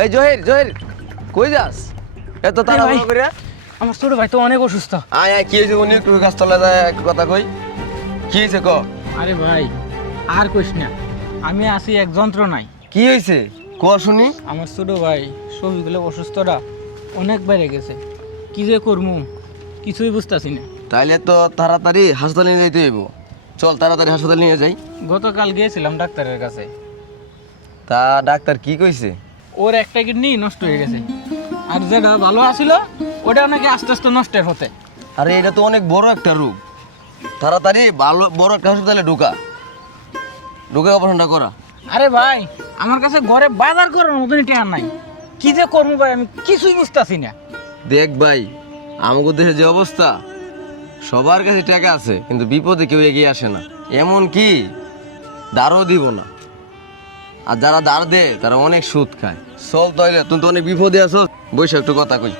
এই জহির জহির কই যাস এত তাড়াহুড়ো করে? আমার ছোট ভাই তো অনেক অসুস্থ। আয় আয়, কি হয়েছে? উনি একটু গাছতলা যায় একটু কথা কই। কি হয়েছে ক? আরে ভাই আর কইস না, আমি আছি এক যন্ত্রণায়। কি হয়েছে ক শুনি। আমার ছোট ভাই শফিকুল অসুস্থটা অনেক বেড়ে গেছে, কি যে করমু কিছুই বুঝতাছি না। তাইলে তো তাড়াতাড়ি হাসপাতালে নিয়ে যাইতে হইব। চল তাড়াতাড়ি হাসপাতালে নিয়ে যাই। গতকাল গিয়েছিলাম ডাক্তারের কাছে, তা ডাক্তার কি কইছে? ওর একটা কিডনি নষ্ট হয়ে গেছে, আর যেটা ভালো আছিল ওটা নাকি আস্তে আস্তে নষ্টের হতে। আরে এটা তো অনেক বড় একটা রোগ, তাড়াতাড়ি ভালো বড় একটা হাসপাতালে ঢোকা, ঢুকে অপারেশনটা করা। আরে ভাই আমার কাছে ঘরে বাজার করার মতনই টাকা নাই, কি যে করবো ভাই আমি কিছুই বুঝতাছি না। দেখ ভাই, আমাদের দেশের যে অবস্থা, সবার কাছে টাকা আছে কিন্তু বিপদে কেউ এগিয়ে আসে না, এমন কি দাঁড়ও দিব না। আর যারা দাঁড় দেয় তারা অনেক সুদ খায়। চল তাইলে, তুমি তো অনেক বিপদে আছো, বসে একটু কথা কই।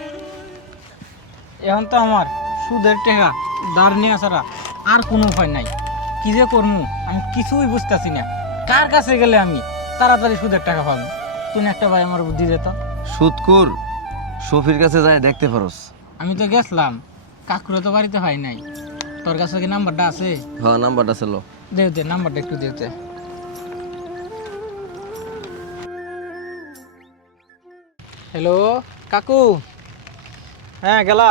এখন তো আমার সুদের টাকা দাঁড় নেওয়া ছাড়া আর কোনো উপায় নাই, কি যে করবো আমি কিছুই বুঝতেছি না। কার কাছে গেলে আমি তাড়াতাড়ি সুদের টাকা পাবো? তুমি একটা ভাই আমার বুদ্ধি দিত। সুদকুর শফির কাছে যায় দেখতে পারোস। আমি তো গেছিলাম, কাকুরে তো বাড়িতে হয় নাই। তোর কাছে কি নাম্বারটা আছে? হ্যাঁ নাম্বারটা ছিল। দেও দে, নাম্বারটা একটু দিতে। হ্যালো কাকু। হ্যাঁ গেলা।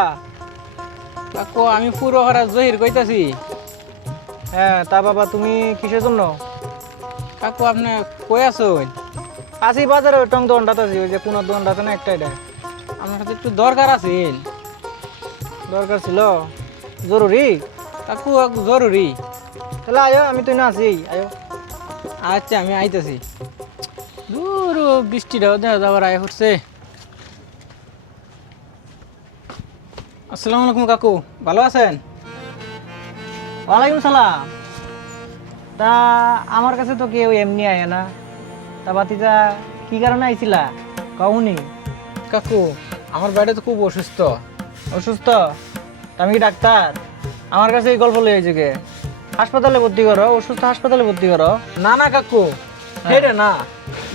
কাকু আমি পুরো হারা জহির কইতাছি। হ্যাঁ তা বাবা তুমি কিসের জন্য? কাকু আপনি কই আছো? আসি বাজারে ওই টং দোকানটা আছি, ওই যে পুনর দোকানটা আছে না একটা, এটা আমার সাথে একটু দরকার আছে। দরকার ছিল, জরুরি। কাকু জরুরি। তাহলে আয়ো, আমি তুই না আছি, আয়ো। আচ্ছা আমি আইতেছি। দূর বৃষ্টিটাও দেখা যাবার আয় হচ্ছে। আসসালামু আলাইকুম কাকু, ভালো আছেন? ওয়ালাইকুম সালাম। তা আমার কাছে তো কেউ এমনি আয় না, তা বাতিজা কি কারণে আইছিলা কওনি? কাকু আমার বাড়িতে তো খুব অসুস্থ। অসুস্থ? তা আমি কি ডাক্তার? আমার কাছে এই গল্প লই আইছে কে? হাসপাতালে ভর্তি করো, অসুস্থ হাসপাতালে ভর্তি করো। না না কাকু, সেটা না,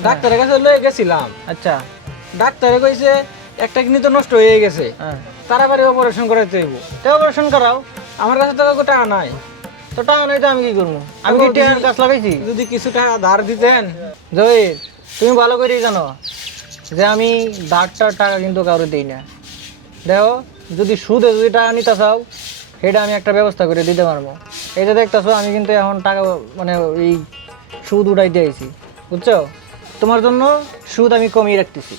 ডাক্তারের কাছে লয়ে গেছিলাম। আচ্ছা। ডাক্তারে কইছে একটা কিডনি তো নষ্ট হয়ে গেছে, হ্যাঁ, তাড়াতাড়ি অপারেশন করাইতে হইব। তা অপারেশন করাও। আমার কাছে তো কাকু টাকা নাই। তো টাকা নাই তো আমি কি করবো? আমি কি টিয়ার গাছ লাগাইছি? যদি কিছু টাকা ধার দিতেন। জহির, তুমি ভালো করেই জানো যে আমি ধারটার টাকা কিন্তু কাউরে দিই না। দেখো, যদি সুদে যদি টাকা নিতে চাও, সেটা আমি একটা ব্যবস্থা করে দিতে পারবো। এই যে দেখতেছো আমি কিন্তু এখন টাকা মানে এই সুদ উঠাইতে আইছি, বুঝছো? তোমার জন্য সুদ আমি কমিয়ে রাখতেছি,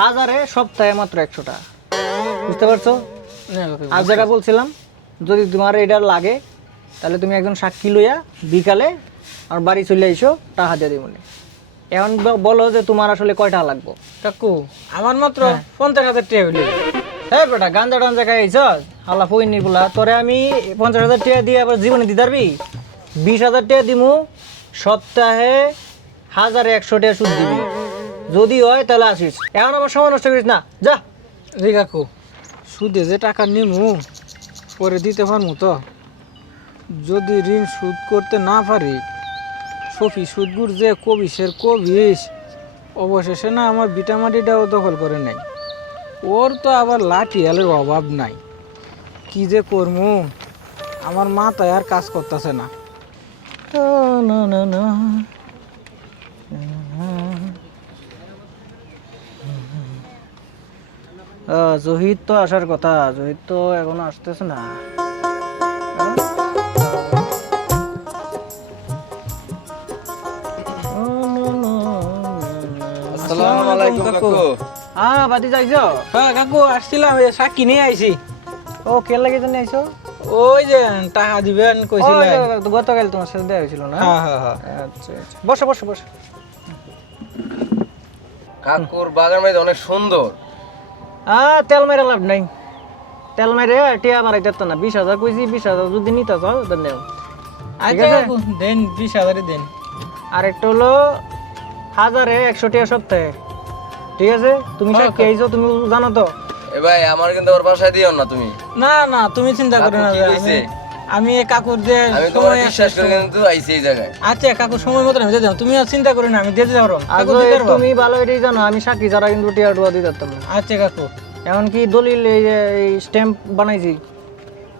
হাজারে সপ্তাহে মাত্র 100 টাকা, বুঝতে পারছো? আর যেটা বলছিলাম, যদি তোমার এটা লাগে তাহলে তুমি একজন সাক্ষী লইয়া বিকালে আমার বাড়ি চলে আইসো, টাকা দিয়ে দিব। এখন বলো যে তোমার আসলে কয় টাকা লাগবো? কাকু আমার মাত্র 50,000 টাকা হইলে। হ্যাঁ বেটা, গাঞ্জা টাঞ্জা খাইছ হাল্লা ফইনি বলা, তোরে আমি 50,000 টাকা দিয়ে আবার জীবনে দিতে পারবি? 20,000 টাকা দিমু, সপ্তাহে 1,100 টাকা সুদ দিবি, যদি হয় তাহলে আসিস। এখন আমার সময় নষ্ট করিস না, যা। জি কাকু, সুদে যে টাকা নিমু পরে দিতে পারবো তো? যদি ঋণ শোধ করতে না পারি, সফি সুদগুর যে কবিসের কবিস, অবশেষে না আমার বিটামাটিটাও দখল করে নেয়। ওর তো আবার লাঠিয়ালের অভাব নাই, কি যে করমু আমার মাথায় আর কাজ করতেছে না। জহির তো আসার কথা, জহির তো এখনো আসতেছে না। আসসালামু আলাইকুম কাকু। হ্যাঁ বাতি যাইছো? হ্যাঁ কাকু আসছিলাম, এই সাক্ষী নিয়ে আইছি। ও কে লাগে জানি আইছো? ওই যে টাকা দিবেন কইছিলেন। গতকাল তোমার সাথে দেওয়া হয়েছিল না? হ্যাঁ হ্যাঁ হ্যাঁ। আচ্ছা আচ্ছা, বসো বসো বসো। কাকুর বাগান বাড়ি অনেক সুন্দর। তেল মেরে লাভ নাই, তেল মেরে টিয়া মারাই যেত না। 20,000 কইছি, 20,000 যদি নিতে চাও তো নেও। আচ্ছা কাকু দেন, 20,000 দেন। আর একটা হলো 1,100 টাকা সপ্তাহে, ঠিক আছে? তুমি হ্যাঁ, সাক্ষী আইছো, তুমি জানো তো? এ ভাই আমার কিন্তু ওর বাসায় দিও না তুমি। না না তুমি চিন্তা করো কাকু না, কি কইছে? আমি এই কাকুর যে আমি তোমার সময় আছে বিশ্বাস করে কিন্তু আইছি এই জায়গায়। আচ্ছা কাকু সময় মতো আমি দিয়ে দেবো, তুমি আর চিন্তা করো না, আমি দিয়ে দিতে পারবো আর কাকু দিতে পারবো। তুমি ভালো এটাই জানো আমি সাক্ষী ছাড়া কিন্তু টিয়া টুয়া দিতে পারতাম না। আচ্ছা কাকু, এমনকি দলিল এই যে স্ট্যাম্প বানাইছি,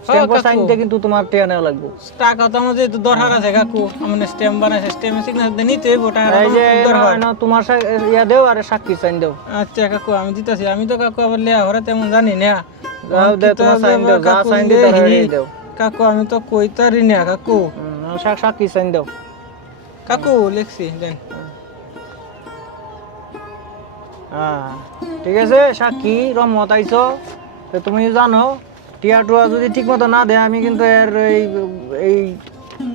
স্ট্যাম্প কাকু। সাইনতে কিন্তু তোমার টিয়া নেওয়া লাগবে। টাকা তো আমাদের তো দরকার আছে কাকু, আমাদের স্ট্যাম্প বানাইছে, স্ট্যাম্পে সিগনেচার নিতে হইব, টাকা এই যে দরকার। না, তোমার ইয়া দেও আর সাক্ষী সাইন দেও। আচ্ছা কাকু আমি দিতেছি, আমি তো কাকু আবার লেয়া ঘরে তেমন জানি না। যাও দে তোমার সাইন দেও, যা কাকু সাইন দিতে লেহি। পারো দেও। কাকু আমি তো কইতারি না কাকু। সাক্ষী সাইন দেও। কাকু লিখছি দেন। হ্যাঁ ঠিক আছে, সাক্ষী রহমত আইছো, তো তুমি জানো টিয়া টুয়া যদি ঠিক মতো না দেয় আমি কিন্তু এর এই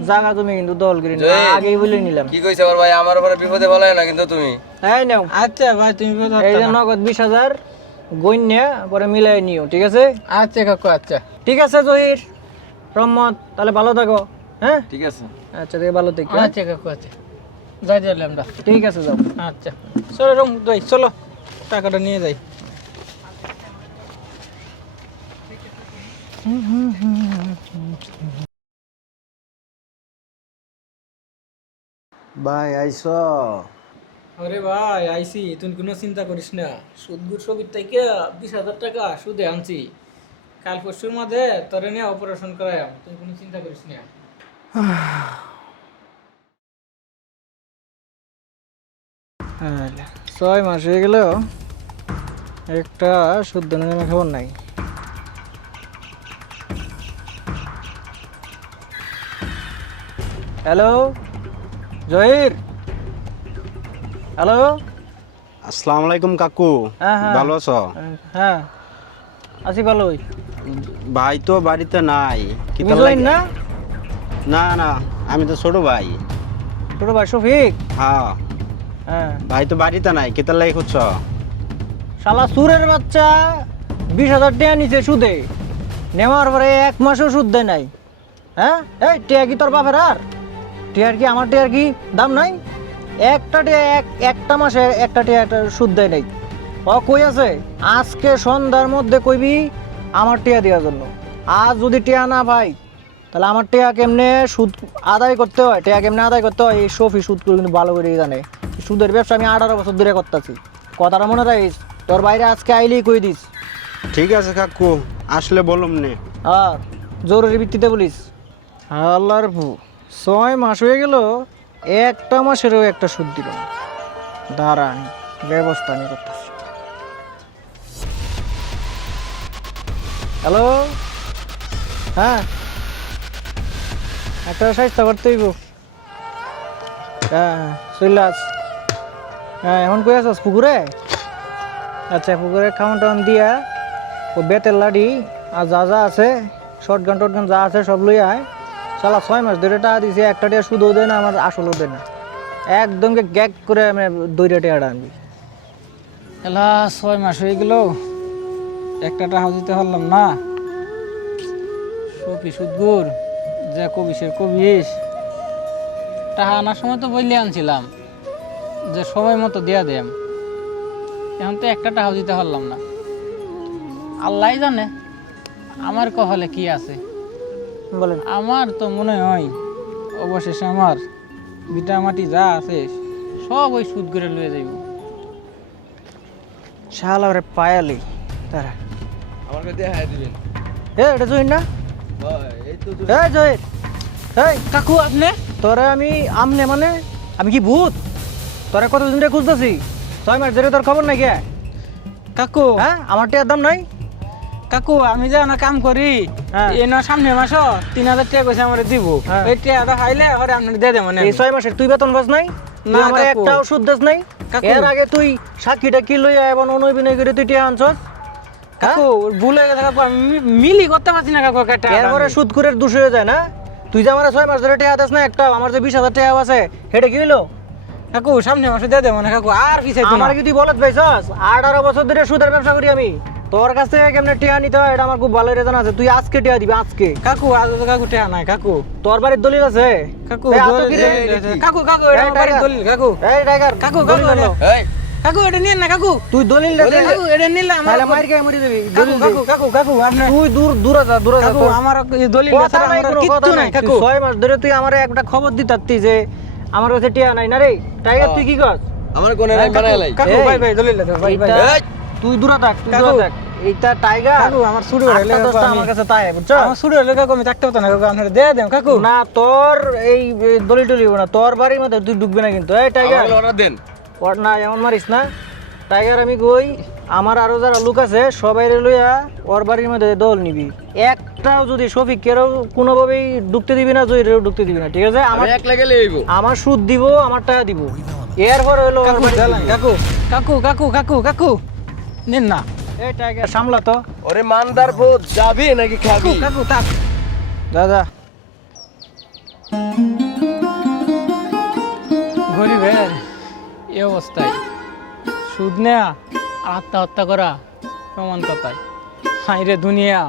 জায়গা তুমি কিন্তু দল করি না, জয়। আগেই বলে নিলাম। কি কইছে আমার ভাই, আমার উপরে বিপদে বলায় না কিন্তু তুমি। এই নাও, আচ্ছা ভাই তুমি কথা এই যে নগদ 20,000 গইন্যা পরে মিলাই নিও, ঠিক আছে? আচ্ছা কাকু আচ্ছা। ঠিক আছে জহির, রহমত, তাহলে ভালো থাকো। হ্যাঁ ঠিক আছে। আচ্ছা ঠিক ভালো থেকো। আচ্ছা কাকু আচ্ছা, যাই যাই আমরা। ঠিক আছে যাও। আচ্ছা চলো রম যাই, চলো টাকাটা নিয়ে যাই। ভাই আইস? আরে ভাই আইসি, তুই কোনো চিন্তা করিস না, সুদগুর ছবির থেকে 20,000 টাকা সুদে আনছি, কাল পরশুর মধ্যে তোরে নিয়ে অপারেশন করাইম, তুই কোনো চিন্তা করিস না। 6 মাস হয়ে গেল একটা শুদ্ধ নামে খবর নাই। Hello Zahir, hello. আসসালামু আলাইকুম কাকু, হ্যাঁ, হ্যাঁ। ভালো আছো? হ্যাঁ আছি ভালোই। ভাই তো বাড়িতে নাই। কি তুমি তার জহির লাগি? না? না না, আমি তো ছোট ভাই। ছোট ভাই শফিক? হ্যাঁ, হ্যাঁ। ভাই তো বাড়িতে নাই, কি তার লাগি করছো? শালা সুরের বাচ্চা 20,000 টাকা নিচে সুদে, নেওয়ার পরে 1 মাসও সুদ দেয় নাই। হ্যাঁ এই টিয়া কি তোর বাপের? আর টিয়ার কি আমার টিয়ার কি দাম নাই? একটা টিয়া একটা মাসে একটা টিয়া একটা সুদ দেয় নাই। ও কই আছে? আজকে সন্ধ্যার মধ্যে কইবি আমার টিয়া দেওয়ার জন্য। আজ যদি টিয়া না পাই তাহলে আমার টিয়া কেমনে সুদ আদায় করতে হয়, টিয়া কেমনে আদায় করতে হয় এই সফি সুদ করে কিন্তু ভালো করে জানে। সুদের ব্যবসা আমি 18 বছর ধরে করতেছি, কথাটা মনে রাখিস। তোর বাইরে আজকে আইলেই কই দিস। ঠিক আছে কাকু, আসলে বলুম নে। আর জরুরি ভিত্তিতে বলিস। আল্লাহর ভু 6 মাস হয়ে গেল, একটা মাসেরও একটা সুদ দিল না। দাঁড়া ব্যবস্থা আমি করতেছি। হ্যালো, হ্যাঁ একটা সাহায্য করতে হইব। হ্যাঁ চলে আস। হ্যাঁ এখন কই আছিস? পুকুরে? আচ্ছা পুকুরে খাওয়ান টাউন দিয়া ও বেতের লাড়ি আর যা যা আছে শর্টগান টটগান যা আছে সব লই আয়। শালা 6 মাস ধরে টাকা দিয়েছি, একটা টাকা সুদও দেয় না, আমার আসলও দেয় না। একদম গ্যাগ করে আমি 2টা টাকা আনবি। এলা 6 মাস হয়ে গেল, একটা টাকা দিতে পারলাম না। সফি সুদগুর যে কবিসের কবিস, টাকা আনার সময় তো বললে আনছিলাম যে সময় মতো দেয়া দেম, এখন তো একটা টাকাও দিতে পারলাম না। আল্লাহ জানে আমার কপালে কি আছে। বলেন আমার তো মনে হয় অবশেষে আমার বিটা মাটি যা আছে সব ওই সুদ করে লয়ে যাইব। শালা ওরে পায়ালি তারা। আমার কাছে দেখাই দিবেন এটা জহির না? ভাই। এই তো এই জহির, এই কাকু আপনি? তোরে আমি আমনে মানে আমি কি ভূত? তোরে কতদিন ধরে খুঁজতেছি, 6 মাস ধরে তোর খবর নাই কে? কাকু হ্যাঁ আমার টিয়ার দাম নাই? কাকু আমি যা না কাম করি, হ্যাঁ। এই না সামনে মাস 3,000 টাকা কইছে আমার দিব, হ্যাঁ। ওই টাকাটা খাইলে ওরে আপনি দিয়ে দেব না। এই 6 মাসের তুই বেতন পাস নাই? না, তুই আমার কাকু। একটা ওষুধ দেস নাই? কাকু। এর আগে তুই সাক্ষীটা কি লইয়া এবং অনুবিনয় করে তুই টিয়া আনছস? কাকু ভুলে গেছে কাকু, আমি মিলি করতে পারছি না কাকু একটা। এরপরে সুদ করে দোষ হয়ে যায় না? তুই যে আমার 6 মাস ধরে টিয়া দেস না একটা, আমার যে 20,000 টাকা আছে সেটা কি হইলো? কাকু সামনে মাসে দিয়ে দেব না কাকু, আর কি চাইতো না। আমার কি তুই বলত পাইছস? 18 বছর ধরে সুদের ব্যবসা করি আমি। তোর কাছ থেকে কেমনে টিয়া নিতে হয় এটা আমার খুব ভালো জানা আছে। তুই আজকে টিয়া দিবি আজকে। কাকু আজ তো কাকু টাকা নাই কাকু। তোর বাড়ির দলিল আছে? কাকু এই আতো দলিল- কি রে? কাকু কাকু এটা এই আমার বাড়ির টাইগার। দলিল কাকু। এই টাইগার কাকু, দলিল কাকু, আনো। এই কাকু এটা নিন না কাকু তুই দলিলটা দে কাকু এটা নিলে আমার তাহলে মার খেয়ে মরে যাবি কাকু দলিল দে। কাকু কাকু কাকু আপনি তুই দূরে যা কাকু তোর আমার এই দলিল কথা নাই, কোনো কথা নাই। কাকু তুই 6 মাস ধরে তুই আমারে একটা খবর দিতাতি যে আমার কাছে টিয়া নাই না রে টাইগার তুই কি কর আমার কোনে বানাইলাই কাকু এই, ভাই ভাই দলিল দাও ভাই ভাই এইটা- এই! তুই দূরে থাক কাকু। এইটা টাইগার কাকু আমার শুরু হলে আমার কাছে তাই বুঝছো আমার শুরু হলে কাকু আমি থাকতে পারতাম না কাকু আপনারা দিয়ে দেন কাকু না তোর এই দলিল টলিব না তোর বাড়ির মধ্যে তুই ঢুকবি না কিন্তু এই টাইগার আমাকে অর্ডার দেন ওর না এমন মারিস না টাইগার আমি কই আমার আরো যারা লোক আছে সবাই লইয়া ওর বাড়ির মধ্যে দল নিবি একটাও যদি শফিক কেউ কোনোভাবেই ঢুকতে দিবি না জহিরেও ঢুকতে দিবি না ঠিক আছে আমি আমার একলা গেলে হইব আমার সুদ দিব আমার টাকা দিব এরপর হলো ওর কাকু বাড়ি দেন কাকু কাকু কাকু কাকু কাকু নিন না এই টাইগার সামলা তো ওরে মানদার বোধ যাবি নাকি কাকু খাবি কাকু থাক দাদা গরিবের এই অবস্থায় সুদ নেয়া আত্মহত্যা করা সমান কথায় হাই রে দুনিয়া